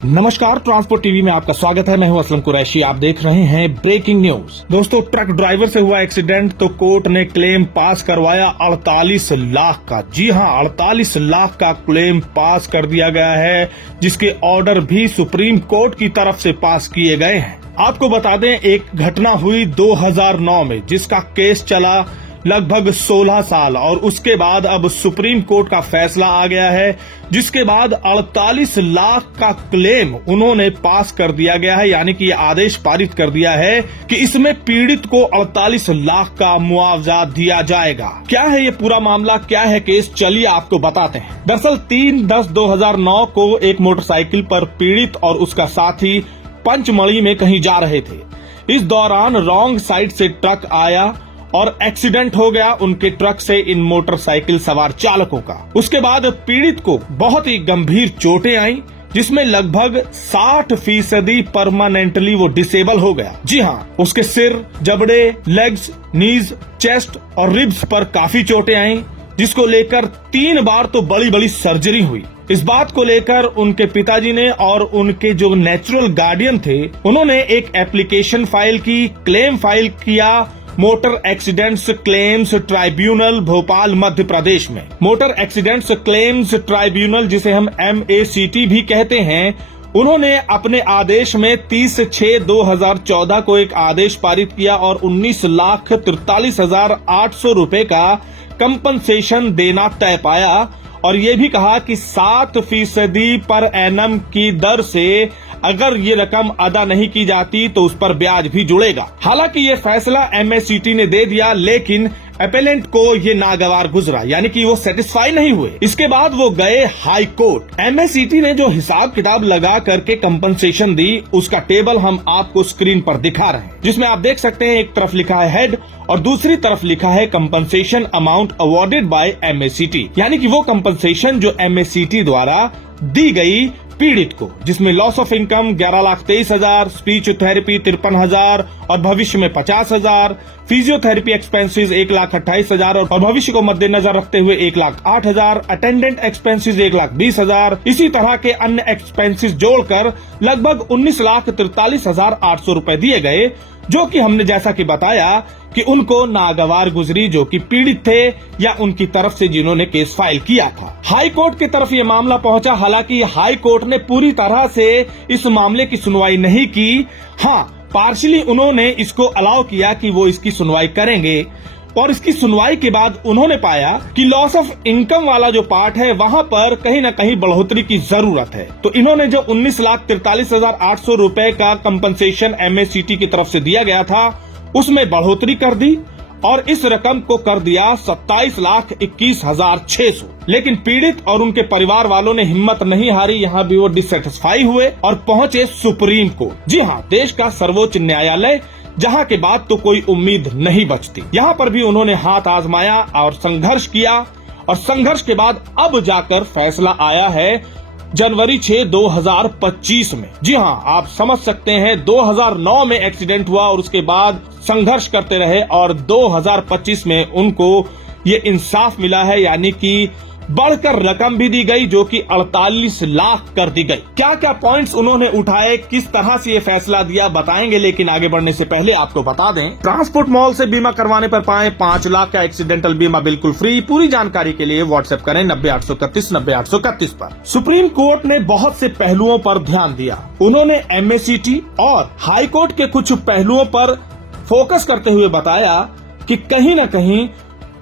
नमस्कार, transport TV में आपका स्वागत है। मैं हूं असलम कुरैशी। आप देख रहे हैं ब्रेकिंग न्यूज। दोस्तों, ट्रक ड्राइवर से हुआ एक्सीडेंट तो कोर्ट ने क्लेम पास करवाया 48 लाख का। जी हां, 48 लाख का क्लेम पास कर दिया गया है, जिसके ऑर्डर भी सुप्रीम कोर्ट की तरफ से पास किए गए हैं। आपको बता दें, एक घटना हुई 2009 में, जिसका केस चला लगभग 16 साल और उसके बाद अब सुप्रीम कोर्ट का फैसला आ गया है, जिसके बाद 48 लाख का क्लेम उन्होंने पास कर दिया गया है। यानी कि ये आदेश पारित कर दिया है कि इसमें पीड़ित को 48 लाख का मुआवजा दिया जाएगा। क्या है ये पूरा मामला, क्या है केस, चलिए आपको बताते हैं। दरअसल 3/10/2009 को एक मोटरसाइकिल पर पीड़ित और उसका साथी पंचमढ़ी में कहीं जा रहे थे। इस दौरान रॉन्ग साइड से ट्रक आया और एक्सीडेंट हो गया उनके ट्रक से इन मोटरसाइकिल सवार चालकों का। उसके बाद पीड़ित को बहुत ही गंभीर चोटें आई, जिसमें लगभग 60% परमानेंटली वो डिसेबल हो गया। जी हाँ, उसके सिर, जबड़े, लेग्स, नीज, चेस्ट और रिब्स पर काफी चोटें आई, जिसको लेकर 3 बार तो बड़ी बड़ी सर्जरी हुई। इस बात को लेकर उनके पिताजी ने और उनके जो नेचुरल गार्डियन थे, उन्होंने एक एप्लीकेशन फाइल की, क्लेम फाइल किया motor accidents claims tribunal Bhopal Madhya Pradesh में। मोटर एक्सीडेंट्स क्लेम्स ट्राइब्यूनल, जिसे हम MACT भी कहते हैं, उन्होंने अपने आदेश में 30/6/2014 को एक आदेश पारित किया और 19,43,800 रुपए का कंपनसेशन देना तय पाया और ये भी कहा कि 7% पर एनम की दर से अगर ये रकम अदा नहीं की जाती तो उस पर ब्याज भी जुड़ेगा। हालांकि ये फैसला MACT ने दे दिया, लेकिन अपेलेंट को ये नागवार गुजरा, यानी कि वो सेटिस्फाई नहीं हुए। इसके बाद वो गए हाई कोर्ट। MACT ने जो हिसाब किताब लगा करके कंपनसेशन दी, उसका टेबल हम आपको स्क्रीन पर दिखा रहे हैं, जिसमें आप देख सकते हैं एक तरफ लिखा है हेड और दूसरी तरफ लिखा है compensation amount awarded bye MACT, यानी कि वो कंपनसेशन जो MACT द्वारा दी गई पीड़ित को, जिसमें loss of income 11,23,000, speech therapy 53,000 और भविष्य में 50,000, फिजियोथेरेपी एक्सपेंसेस 1,28,000 और भविष्य को मद्देनजर रखते हुए 1,08,000, अटेंडेंट एक्सपेंसेस 1,20,000, इसी तरह के अन्य एक्सपेंसेस जोड़कर लगभग 19,43,800 रुपए दिए गए, जो कि हमने जैसा कि बताया कि उनको नागवार गुजरी, जो कि पीड़ित थे या उनकी तरफ से जिन्होंने केस फाइल किया था। हाई कोर्ट की तरफ ये मामला पहुंचा। हालांकि हाई कोर्ट ने पूरी तरह से इस मामले की सुनवाई नहीं की। हाँ, पार्शियली उन्होंने इसको अलाउ किया कि वो इसकी सुनवाई करेंगे और इसकी सुनवाई के बाद उन्होंने पाया कि लॉस ऑफ इनकम वाला जो पार्ट है, वहाँ पर कहीं न कहीं बढ़ोतरी की जरूरत है। तो इन्होंने जो 19,43,800 रुपए का कंपनसेशन MACT की तरफ से दिया गया था, उसमें बढ़ोतरी कर दी और इस रकम को कर दिया 27,21,600। लेकिन पीड़ित और उनके परिवार वालों ने हिम्मत नहीं हारी, यहाँ भी वो डिससेटिस्फाई हुए और पहुंचे सुप्रीम कोर्ट। जी हाँ, देश का सर्वोच्च न्यायालय, जहाँ के बाद तो कोई उम्मीद नहीं बचती। यहाँ पर भी उन्होंने हाथ आजमाया और संघर्ष किया और संघर्ष के बाद अब जाकर फैसला आया है जनवरी 6, 2025 में। जी हाँ, आप समझ सकते हैं, 2009 में एक्सीडेंट हुआ और उसके बाद संघर्ष करते रहे और 2025 में उनको ये इंसाफ मिला है, यानी कि बढ़कर रकम भी दी गई, जो कि 48 लाख कर दी गई। क्या क्या पॉइंट्स उन्होंने उठाए, किस तरह से ये फैसला दिया, बताएंगे। लेकिन आगे बढ़ने से पहले आपको बता दें, ट्रांसपोर्ट मॉल से बीमा करवाने पर पाएं 5 लाख का एक्सीडेंटल बीमा बिल्कुल फ्री। पूरी जानकारी के लिए व्हाट्सएप करें 90,831 90,831 पर। सुप्रीम कोर्ट ने बहुत से पहलुओं पर ध्यान दिया। उन्होंने MACT और हाई कोर्ट के कुछ पहलुओं पर फोकस करते हुए बताया कि कहीं न कहीं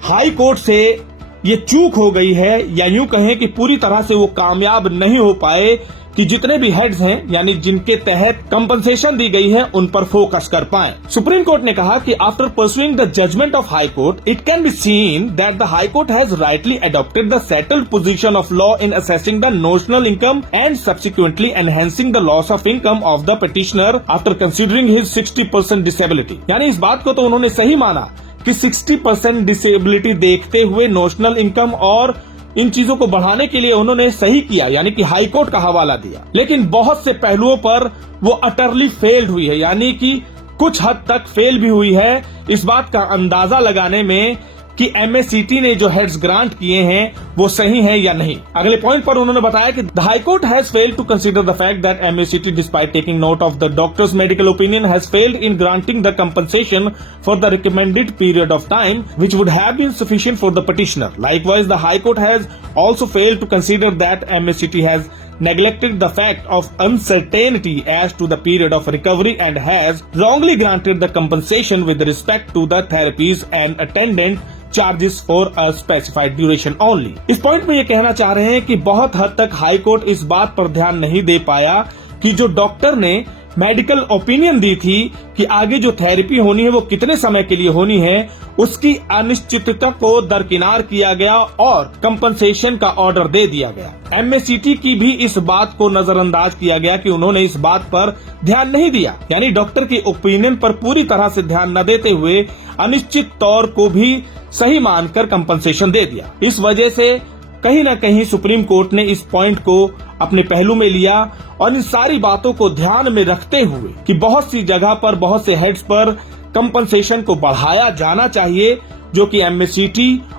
हाई कोर्ट से ये चूक हो गई है, या यूं कहें कि पूरी तरह से वो कामयाब नहीं हो पाए कि जितने भी हेड्स हैं, यानी जिनके तहत कंपनसेशन दी गई है, उन पर फोकस कर पाए। सुप्रीम कोर्ट ने कहा कि after perusing the judgement of high court, it can be seen that the high court has rightly adopted the settled position of law in assessing the notional income and subsequently enhancing the loss of income of the petitioner after considering his 60% disability. यानी इस बात को तो उन्होंने सही माना कि 60% disability देखते हुए नोशनल इनकम और इन चीजों को बढ़ाने के लिए उन्होंने सही किया, यानी कि हाई कोर्ट का हवाला दिया। लेकिन बहुत से पहलुओं पर वो अटरली फेल्ड हुई है, यानी कि कुछ हद तक फेल भी हुई है इस बात का अंदाजा लगाने में कि MACT ने जो हेड्स ग्रांट किए हैं वो सही हैं या नहीं। अगले पॉइंट पर उन्होंने बताया कि the high court has failed to consider the fact that MACT despite taking note of the doctors medical opinion has failed in granting the compensation for the recommended period of time which would have been sufficient for the petitioner. Likewise, the High Court has also failed to consider that MACT has neglected the fact of uncertainty as to the period of recovery and has wrongly granted the compensation with respect to the therapies and attendant charges for a specified duration only। इस point में ये कहना चाह रहे हैं कि बहुत हद तक हाई कोर्ट इस बात पर ध्यान नहीं दे पाया कि जो डॉक्टर ने मेडिकल ओपिनियन दी थी कि आगे जो थेरेपी होनी है वो कितने समय के लिए होनी है, उसकी अनिश्चितता को दरकिनार किया गया और कंपनसेशन का ऑर्डर दे दिया गया। MACT की भी इस बात को नजरअंदाज किया गया कि उन्होंने इस बात पर ध्यान नहीं दिया, यानी डॉक्टर की ओपिनियन पर पूरी तरह से ध्यान न देते हुए अनिश्चित तौर को भी सही मानकर कंपनसेशन दे दिया। इस वजह से कहीं न कहीं सुप्रीम कोर्ट ने इस पॉइंट को अपने पहलू में लिया और इन सारी बातों को ध्यान में रखते हुए कि बहुत सी जगह पर बहुत से हेड्स पर कंपनसेशन को बढ़ाया जाना चाहिए जो कि MACT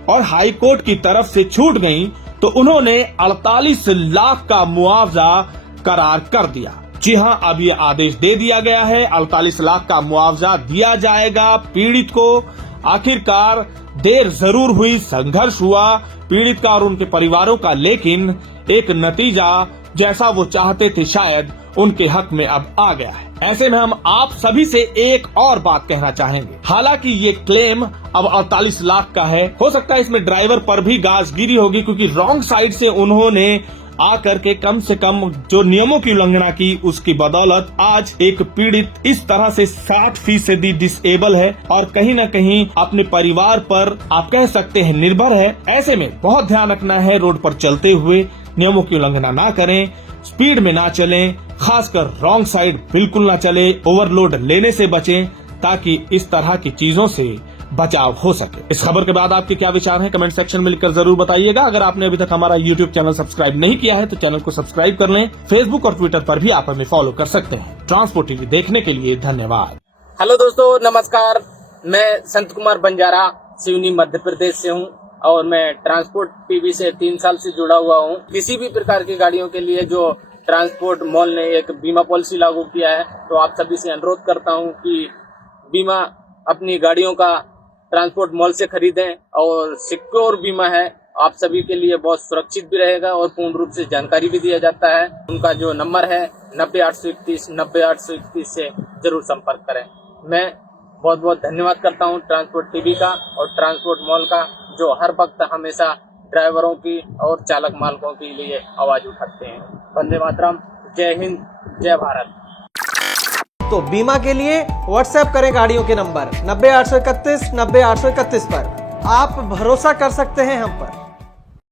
और हाई कोर्ट की तरफ से छूट गई, तो उन्होंने 48 लाख का मुआवजा करार कर दिया। जी हां, अब ये आदेश दे दिया गया है, 48 लाख का मुआवजा दिया जाएगा पीड़ित को। आखिरकार देर जरूर हुई, संघर्ष हुआ पीड़ित का और उनके परिवारों का, लेकिन एक नतीजा जैसा वो चाहते थे शायद उनके हक में अब आ गया है। ऐसे में हम आप सभी से एक और बात कहना चाहेंगे। हालांकि ये क्लेम अब 48 लाख का है, हो सकता है इसमें ड्राइवर पर भी गाजगिरी होगी क्योंकि रॉन्ग साइड से उन्होंने आकर के कम से कम जो नियमों की उल्लंघना की, उसकी बदौलत आज एक पीड़ित इस तरह से 60% डिसेबल है और कहीं न कहीं अपने परिवार पर आप कह सकते हैं निर्भर है। ऐसे में बहुत ध्यान रखना है, रोड पर चलते हुए नियमों की उल्लंघना ना करें, स्पीड में ना चलें, खासकर रॉन्ग साइड बिल्कुल ना चले, ओवरलोड लेने से बचें ताकि इस तरह की चीजों से बचाव हो सके। इस खबर के बाद आपके क्या विचार हैं कमेंट सेक्शन में लिखकर जरूर बताइएगा। अगर आपने अभी तक हमारा YouTube चैनल सब्सक्राइब नहीं किया है तो चैनल को सब्सक्राइब कर लें। फेसबुक और ट्विटर पर भी आप हमें फॉलो कर सकते हैं। ट्रांसपोर्ट टीवी देखने के लिए धन्यवाद। हेलो दोस्तों, नमस्कार। मैं संत कुमार बंजारा सिवनी मध्य प्रदेश से हूँ और मैं ट्रांसपोर्ट टीवी से 3 साल से जुड़ा हुआ हूँ। किसी भी प्रकार की गाड़ियों के लिए जो ट्रांसपोर्ट मॉल ने एक बीमा पॉलिसी लागू किया है, तो आप सभी से अनुरोध करता हूँ कि बीमा अपनी गाड़ियों का ट्रांसपोर्ट मॉल से खरीदें और सिक्योर बीमा है, आप सभी के लिए बहुत सुरक्षित भी रहेगा और पूर्ण रूप से जानकारी भी दिया जाता है। उनका जो नंबर है 90-831 से जरूर संपर्क करें। मैं बहुत बहुत धन्यवाद करता हूं ट्रांसपोर्ट टीवी का और ट्रांसपोर्ट मॉल का, जो हर वक्त हमेशा ड्राइवरों की और चालक मालकों के लिए आवाज उठाते हैं। वंदे मातरम, जय हिंद, जय भारत। तो बीमा के लिए व्हाट्सएप करें गाड़ियों के नंबर 90-831 90-831 पर। आप भरोसा कर सकते हैं हम पर।